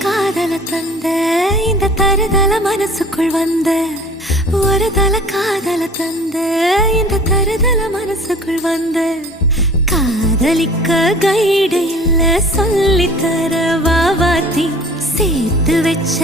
காதல தந்த இந்த தருதல மனசுக்குள் வந்த ஒரு தல காதல தந்த இந்த தருதல மனசுக்குள் வந்த காதலிக்க கைடு இல்ல சொல்லி தர வாவாத்தி சேர்த்து வச்ச